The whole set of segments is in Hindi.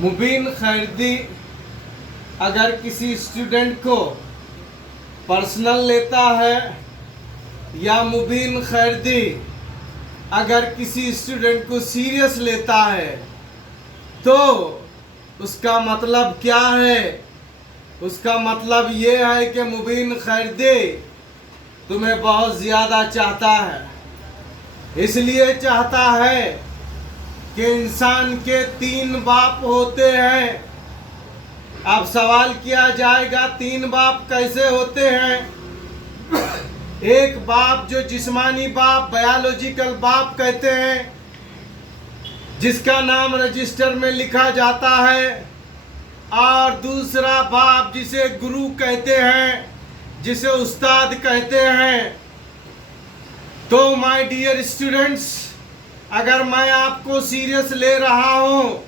मुबीन खैरदी अगर किसी स्टूडेंट को पर्सनल लेता है या मुबीन खैरदी अगर किसी स्टूडेंट को सीरियस लेता है तो उसका मतलब क्या है? उसका मतलब ये है कि मुबीन खैरदी तुम्हें बहुत ज़्यादा चाहता है। इसलिए चाहता है कि इंसान के 3 बाप होते हैं। अब सवाल किया जाएगा 3 बाप कैसे होते हैं? एक बाप जो जिस्मानी बाप, बायोलॉजिकल बाप कहते हैं, जिसका नाम रजिस्टर में लिखा जाता है, और दूसरा बाप जिसे गुरु कहते हैं, जिसे उस्ताद कहते हैं। तो माय डियर स्टूडेंट्स, अगर मैं आपको सीरियस ले रहा हूँ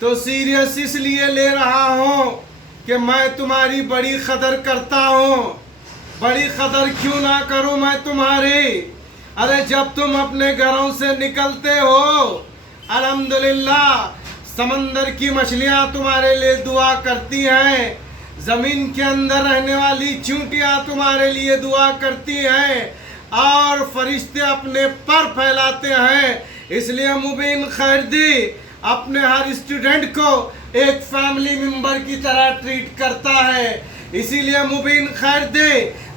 तो सीरियस इसलिए ले रहा हूँ कि मैं तुम्हारी बड़ी कदर करता हूँ। बड़ी कदर क्यों ना करूँ मैं तुम्हारी? अरे जब तुम अपने घरों से निकलते हो, अल्हम्दुलिल्लाह समंदर की मछलियाँ तुम्हारे लिए दुआ करती हैं, ज़मीन के अंदर रहने वाली चींटियाँ तुम्हारे लिए दुआ करती हैं, और फरिश्ते अपने पर फैलाते हैं। इसलिए मुबीन खैरदी अपने हर स्टूडेंट को एक फैमिली मेंबर की तरह ट्रीट करता है। इसीलिए मुबीन खैरदी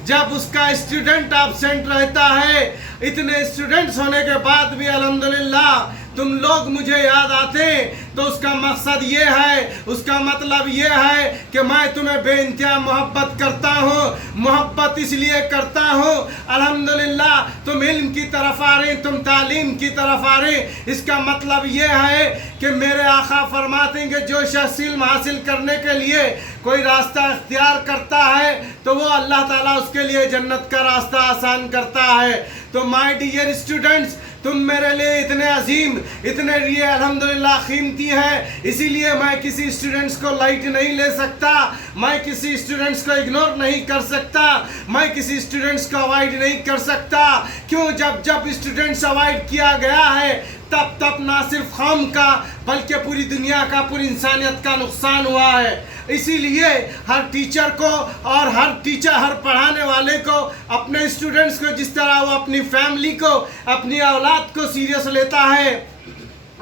जब उसका स्टूडेंट एब्सेंट रहता है, इतने स्टूडेंट्स होने के बाद भी अल्हम्दुलिल्लाह तुम लोग मुझे याद आते, तो उसका मकसद ये है, उसका मतलब ये है कि मैं तुम्हें बेइंतहा मोहब्बत करता हूँ। मोहब्बत इसलिए करता हूँ, अल्हम्दुलिल्लाह तुम इल्म की तरफ आ रहे, तुम तालीम की तरफ आ रहे। इसका मतलब ये है कि मेरे आका फरमाते हैं कि जो शख्स इल्म हासिल करने के लिए कोई रास्ता इख्तियार करता है तो वो अल्लाह ताला उसके लिए जन्नत का रास्ता आसान करता है। तो माय डियर स्टूडेंट्स, तुम मेरे लिए इतने अजीम, इतने लिए अल्हम्दुलिल्लाह कीमती है। इसीलिए मैं किसी स्टूडेंट्स को लाइट नहीं ले सकता, मैं किसी स्टूडेंट्स को इग्नोर नहीं कर सकता, मैं किसी स्टूडेंट्स को अवॉइड नहीं कर सकता। क्यों? जब जब स्टूडेंट्स अवॉइड किया गया है तब तब ना सिर्फ कौम का बल्कि पूरी दुनिया का, पूरी इंसानियत का नुकसान हुआ है। इसीलिए हर टीचर को और हर पढ़ाने वाले को अपने स्टूडेंट्स को जिस तरह वो अपनी फैमिली को, अपनी औलाद को सीरियस लेता है,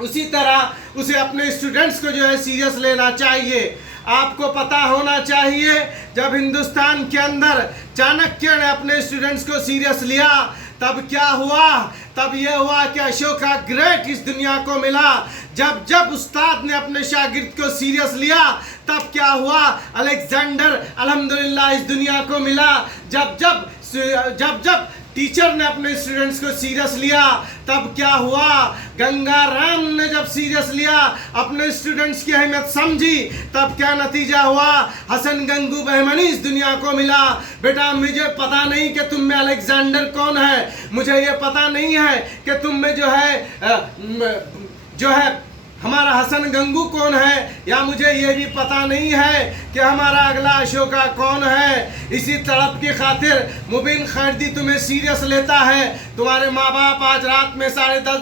उसी तरह उसे अपने स्टूडेंट्स को जो है सीरियस लेना चाहिए। आपको पता होना चाहिए जब हिंदुस्तान के अंदर चाणक्य ने अपने स्टूडेंट्स को सीरियस लिया तब क्या हुआ? तब यह हुआ कि अशोका ग्रेट इस दुनिया को मिला। जब जब उस्ताद ने अपने शागिर्द को सीरियस लिया तब क्या हुआ? अलेक्जेंडर अल्हम्दुलिल्लाह इस दुनिया को मिला। जब जब टीचर ने अपने स्टूडेंट्स को सीरियस लिया तब क्या हुआ? गंगा राम ने जब सीरियस लिया, अपने स्टूडेंट्स की अहमियत समझी, तब क्या नतीजा हुआ? हसन गंगू बहमनी इस दुनिया को मिला। बेटा मुझे पता नहीं कि तुम में अलेक्जेंडर कौन है, मुझे ये पता नहीं है कि तुम में जो है हमारा हसन गंगू कौन है, या मुझे ये भी पता नहीं है कि हमारा अगला अशोका कौन है। इसी तड़प की खातिर मुबीन खैरदी तुम्हें सीरियस लेता है। तुम्हारे माँ बाप आज रात में 10:30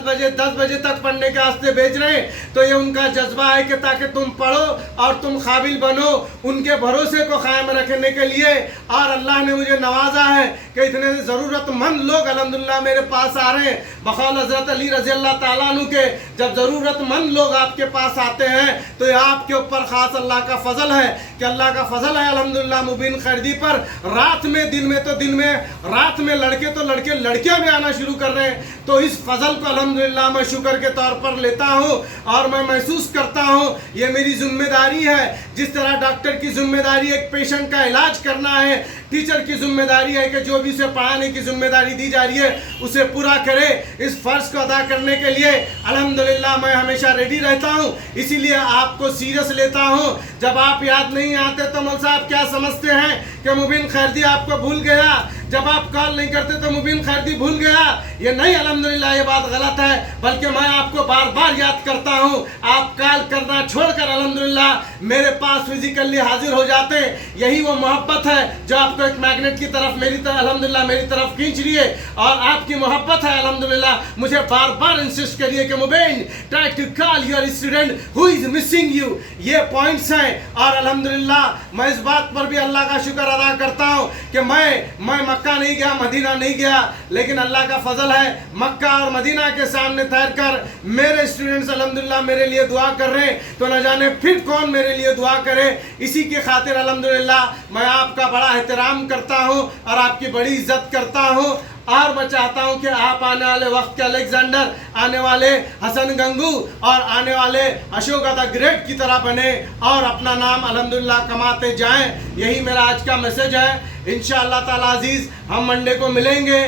बजे तक पढ़ने के वास्ते भेज रहे हैं, तो ये उनका जज्बा है कि ताकि तुम पढ़ो और तुम काबिल बनो, उनके भरोसे को कायम रखने के लिए। और अल्लाह ने मुझे नवाजा है कि इतने ज़रूरतमंद लोग अल्हम्दुलिल्लाह मेरे पास आ रहे हैं। बकौल हज़रत अली रज़ी अल्लाह ताला अन्हु के, जब ज़रूरतमंद लोग आपके पास आते हैं तो ये आपके ऊपर खास अल्लाह का फजल है कि अल्लाह का फजल है अल्हम्दुलिल्लाह मुबीन खैरदी पर। रात में, दिन में तो दिन में, रात में लड़के तो लड़के, लड़कियां भी आना शुरू कर रहे हैं। तो इस फजल को अल्हम्दुलिल्लाह मैं शुक्र के तौर पर लेता हूँ और मैं महसूस करता हूँ ये मेरी जिम्मेदारी है। जिस तरह डॉक्टर की जिम्मेदारी एक पेशेंट का इलाज करना है, टीचर की जिम्मेदारी है कि जो भी उसे पढ़ाने की जिम्मेदारी दी जा रही है उसे पूरा करे। इस फर्ज को अदा करने के लिए अल्हम्दुलिल्लाह मैं हमेशा रेडी रहता हूँ, इसीलिए आपको सीरियस लेता हूँ। जब आप याद नहीं आते तो मौलवी साहब क्या समझते हैं कि मुबीन खैरदी आपको भूल गया? जब आप कॉल नहीं करते तो मुबीन खैरदी भूल गया, ये नहीं अल्हम्दुलिल्लाह, ये बात गलत है, बल्कि मैं आपको बार बार याद करता हूँ। आप कॉल करना छोड़कर अल्हम्दुलिल्लाह मेरे पास फिजिकली हाजिर हो जाते। यही वो मोहब्बत है जो आपको एक मैग्नेट की तरफ मेरी तरफ अल्हम्दुलिल्लाह मेरी तरफ खींच रही है। और आपकी मोहब्बत है अल्हम्दुलिल्लाह, मुझे बार बार इंसिस्ट करिए कि Mubeen try to call your student who is missing you. ये पॉइंट्स हैं। और अल्हम्दुलिल्लाह मैं इस बात पर भी अल्लाह का शुक्र अदा करता हूँ कि मैं मक्का नहीं गया, मदीना नहीं गया, लेकिन अल्लाह का फजल है मक्का और मदीना के सामने ठहर कर मेरे स्टूडेंट्स अल्हम्दुलिल्लाह मेरे लिए दुआ कर रहे हैं, तो न जाने फिर कौन मेरे लिए दुआ करे। इसी की खातिर अल्हम्दुलिल्लाह मैं आपका बड़ा एहतराम करता हूँ और आपकी बड़ी इज्जत करता हूँ। और मैं चाहता हूं कि आप आने वाले वक्त के अलेक्जेंडर, आने वाले हसन गंगू और आने वाले अशोक द ग्रेट की तरह बने और अपना नाम अल्हम्दुलिल्लाह कमाते जाएं। यही मेरा आज का मैसेज है। इंशाअल्लाह ताला अजीज हम मंडे को मिलेंगे।